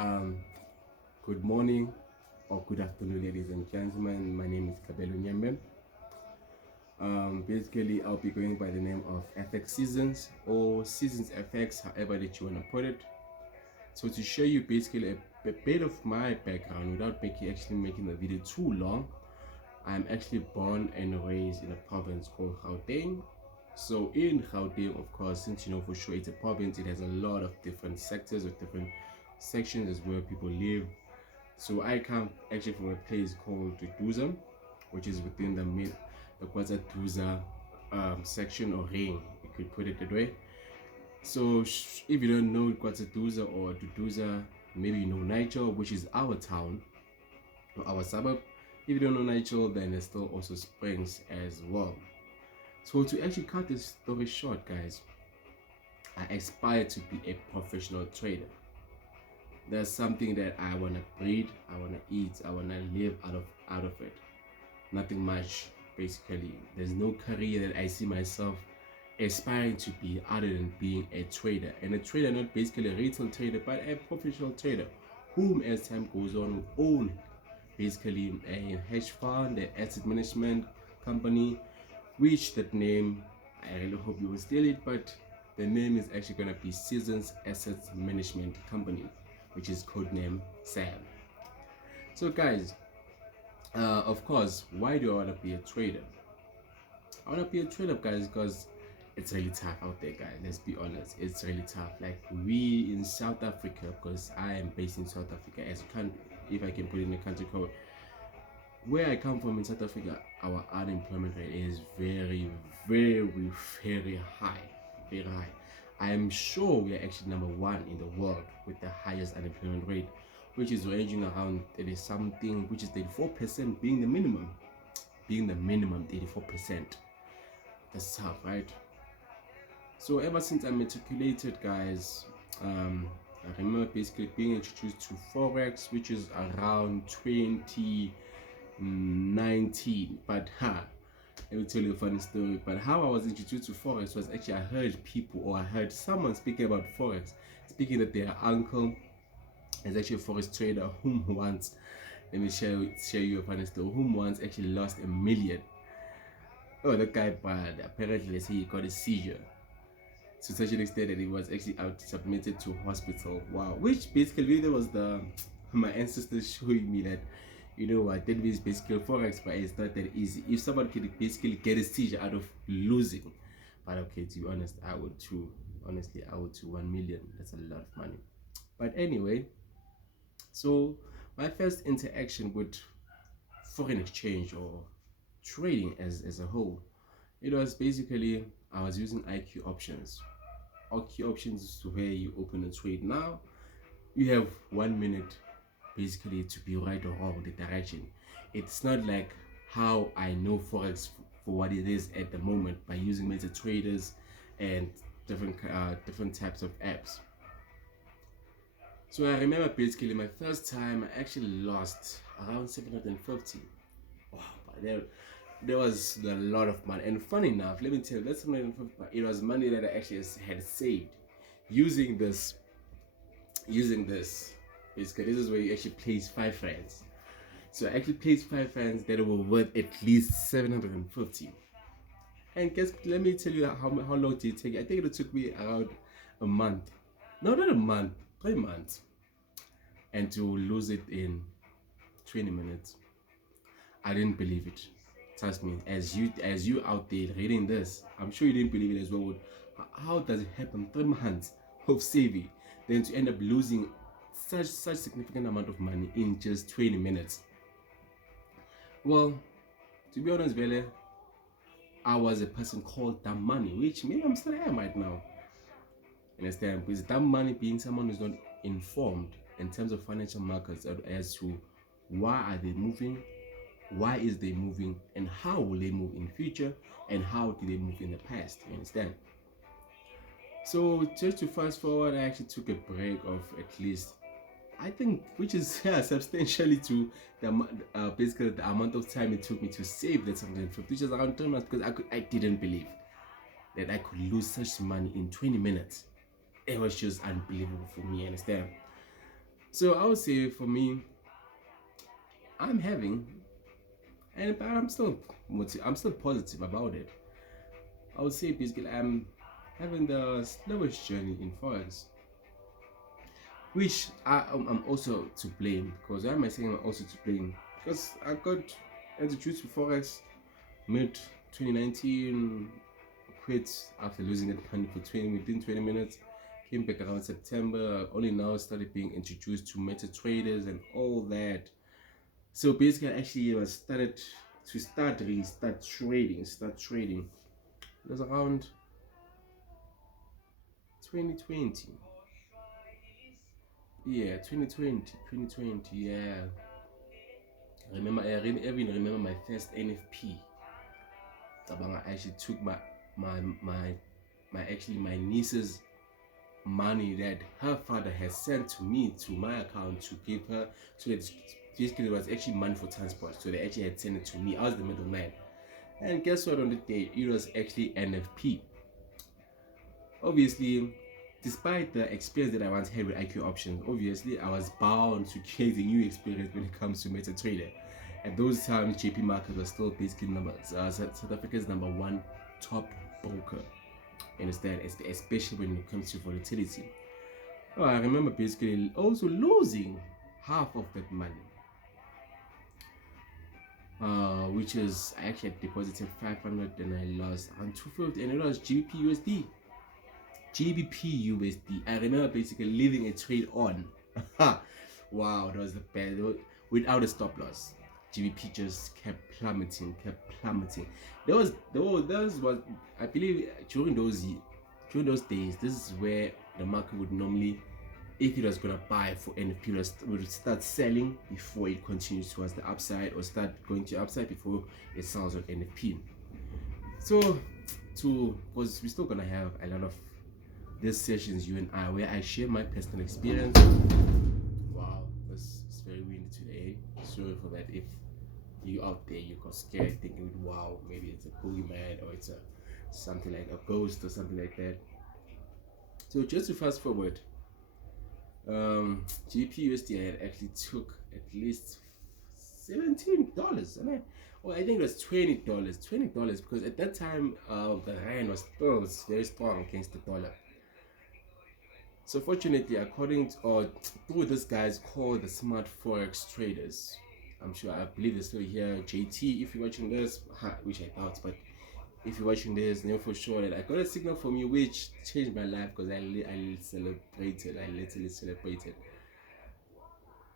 Um, Good morning or good afternoon, ladies and gentlemen. My name is Kabelo Nyembe. Basically, I'll be going by the name of FX Seasons or Seasons FX, however that you want to put it. So to show you basically a bit of my background without making the video too long, I'm actually born and raised in a province called Gauteng. So in Gauteng, of course, since you know for sure it's a province, it has a lot of different sectors or different sections as where people live. So I come actually from a place called Duduza, which is within the KwaZulu section or ring, you could put it that way. So if you don't know KwaZulu or Duduza, maybe you know Nigel, which is our town or our suburb. If you don't know Nigel, then there's still also Springs as well. So to actually cut this story short, guys, I aspire to be a professional trader. There's something that I wanna breed, I wanna eat, I wanna live out of it. Nothing much, basically. There's no career that I see myself aspiring to be other than being a trader. And a trader, not basically a retail trader, but a professional trader, whom as time goes on will own basically a hedge fund, an asset management company, which that name I really hope you will steal it, but the name is actually gonna be Seasons Asset Management Company, which is codename SAM. So guys, of course, why do I want to be a trader? I want to be a trader, guys, because it's really tough out there, guys. Let's be honest, it's really tough. Like we in South Africa, because I am based in South Africa as a country, if I can put in a country code. Where I come from in South Africa, our unemployment rate is very, very, very high. Very high. I am sure we are actually number one in the world with the highest unemployment rate, which is ranging around 30 something, which is 34% being the minimum. Being the minimum, 34%. That's tough, right? So ever since I matriculated, guys, I remember basically being introduced to Forex, which is around 2019. But let me tell you a funny story. But how I was introduced to Forex was actually I heard people or I heard someone speaking about Forex, speaking that their uncle is actually a Forex trader whom once, let me share you a funny story, whom once actually lost 1 million. Oh, that guy bad. Apparently, they say he got a seizure to such an extent that he was actually out submitted to hospital. Wow, which basically there was the my ancestors showing me that you know what that means basically Forex, but it's not that easy. If someone could basically get a seizure out of losing, but okay, to be honest, I would too. Honestly, I would too. 1 million, that's a lot of money. But anyway, so my first interaction with foreign exchange or trading as a whole, it was basically I was using IQ options. IQ options is to where you open a trade. Now you have 1 minute basically to be right or wrong the direction. It's not like how I know Forex for what it is at the moment by using MetaTraders and different types of apps. So I remember basically my first time I actually lost around 750. Wow, but there was a lot of money. And funny enough, let me tell you, that's 750, but it was money that I actually had saved using this. Basically, this is where you actually place 5 friends. So I actually placed 5 friends that were worth at least 750. And guess, let me tell you how long did it take? I think it took me around a month. No, not a month, 3 months. And to lose it in 20 minutes. I didn't believe it. Trust me, as you out there reading this, I'm sure you didn't believe it as well. How does it happen? 3 months of saving, then to end up losing such significant amount of money in just 20 minutes. Well, to be honest, Vele, I was a person called dumb money, which maybe I'm still am right now. Understand? Because dumb money being someone who's not informed in terms of financial markets as to why are they moving, why is they moving, and how will they move in the future, and how did they move in the past. You understand? So just to fast forward, I actually took a break of at least, I think, which is substantially to the basically the amount of time it took me to save that 750, which is around 3 months, because I didn't believe that I could lose such money in 20 minutes. It was just unbelievable for me. Understand? So I would say for me, I'm having, but I'm still positive about it. I would say basically I'm having the slowest journey in forex, which I'm also to blame. Because why am I saying I'm also to blame? Because I got introduced to forex mid 2019, quit after losing that money for 20 minutes. Came back around September. Only now started being introduced to MetaTraders and all that. So basically, actually, I started to start trading. It was around 2020. Yeah, 2020. Yeah. I even remember my first NFP. I actually took my niece's money that her father has sent to me to my account to give her, so that basically it was actually money for transport, so they actually had sent it to me. I was the middleman, and guess what? On the day it was actually NFP. Obviously, despite the experience that I once had with IQ options, obviously I was bound to create a new experience when it comes to MetaTrader. At those times, JP Market was still basically South Africa's #1 top broker. Understand, especially when it comes to volatility. Oh, I remember basically also losing half of that money, which is I actually had deposited 500 and I lost on 250, and it was GBP USD. I remember basically leaving a trade on. Wow, that was the bad. Without a stop loss, GBP just kept plummeting. There was I believe during those days. This is where the market would normally, if it was gonna buy for NFP, would start selling before it continues towards the upside, or start going to upside before it sells on NFP. So, because we're still gonna have a lot of these sessions, you and I, where I share my personal experience. Wow, this is very windy today. Sorry for that. If you out there you got scared thinking, wow, maybe it's a boogeyman or it's something like a ghost or something like that. So just to fast forward, GPUSD had actually took at least $17, I think it was $20, because at that time the rand was still very strong against the dollar. So fortunately, according to, or through this guy's called the Smart Forex Traders, I believe they're still here. JT, if you're watching this, which I doubt, but if you're watching this, know for sure that I got a signal from you which changed my life, because I literally celebrated.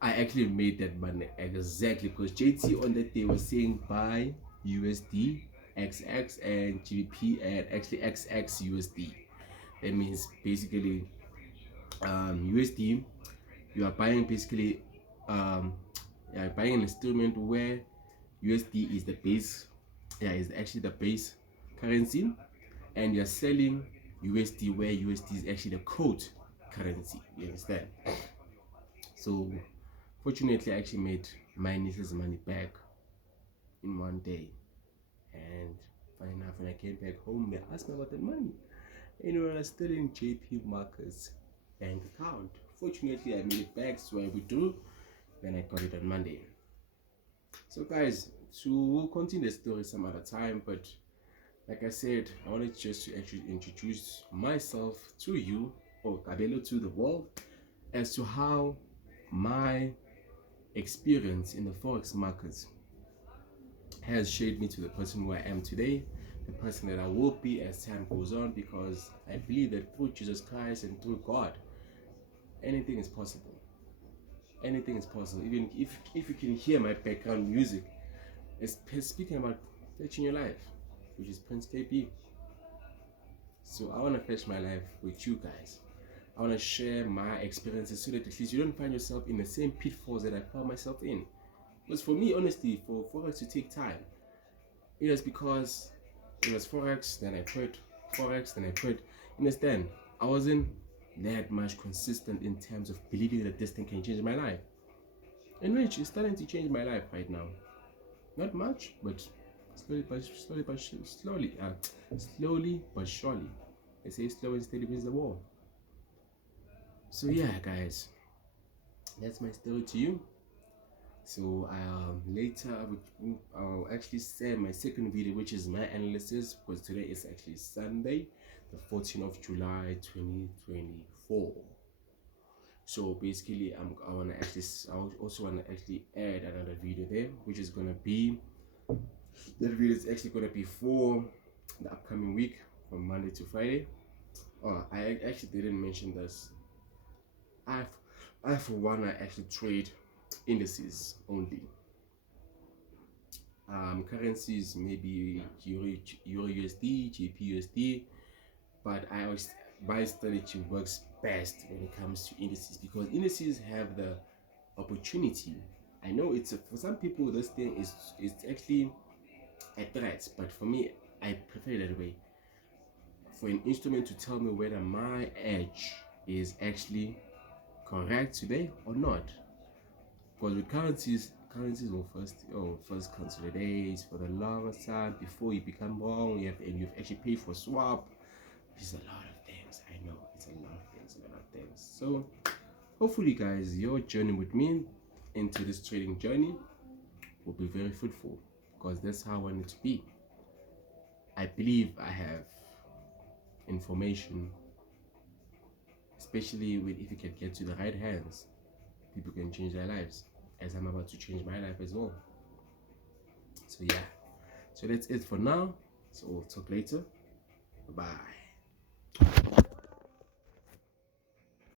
I actually made that money exactly because JT on that day was saying buy USD XX and GBP and actually XX USD. That means basically USD, you are buying basically buying an instrument where USD is the base, is actually the base currency, and you're selling USD where USD is actually the code currency. You understand? So fortunately, I actually made my niece's money back in one day, and funny enough, when I came back home, they asked me about the money, and it was still in JP Market's bank account. Fortunately, I made it back, so I withdrew, then I got it on Monday. So guys, we'll continue the story some other time, but like I said, I wanted just to actually introduce myself to you, or Kabelo, to the world, as to how my experience in the forex markets has shaped me to the person who I am today, the person that I will be as time goes on, because I believe that through Jesus Christ and through God, anything is possible. Anything is possible. Even if you can hear my background music, it's speaking about fetching your life, which is Prince KP. So I want to fetch my life with you guys. I want to share my experiences so that at least you don't find yourself in the same pitfalls that I found myself in. Because for me, honestly, for forex to take time, it was because it was forex, then I quit, forex, then I quit. Understand? I wasn't that much consistent in terms of believing that this thing can change my life. And which is starting to change my life right now. Not much, but slowly but surely. They say slow and steady wins the war. So yeah, guys, that's my story to you. So later I'll actually send my second video, which is my analysis, because today is actually Sunday, the 14th of July 2024. So basically I want to actually, I also want to actually add another video there, which is going to be, that video is actually going to be for the upcoming week from Monday to Friday. Oh, I actually didn't mention this. I for one, I actually trade indices only. Currencies, maybe Euro USD, JP USD, but I always buy strategy works best when it comes to indices, because indices have the opportunity. I know it's for some people this thing is actually a threat, but for me I prefer it that way. For an instrument to tell me whether my edge is actually correct today or not. Because with currencies will first consolidate for the longest time before you become wrong. You've actually paid for swap. It's a lot of things. I know it's a lot of things. So hopefully, guys, your journey with me into this trading journey will be very fruitful, because that's how I want it to be. I believe I have information, especially if you can get to the right hands, people can change their lives, as I'm about to change my life as well. So yeah, so that's it for now. So we'll talk later. Bye.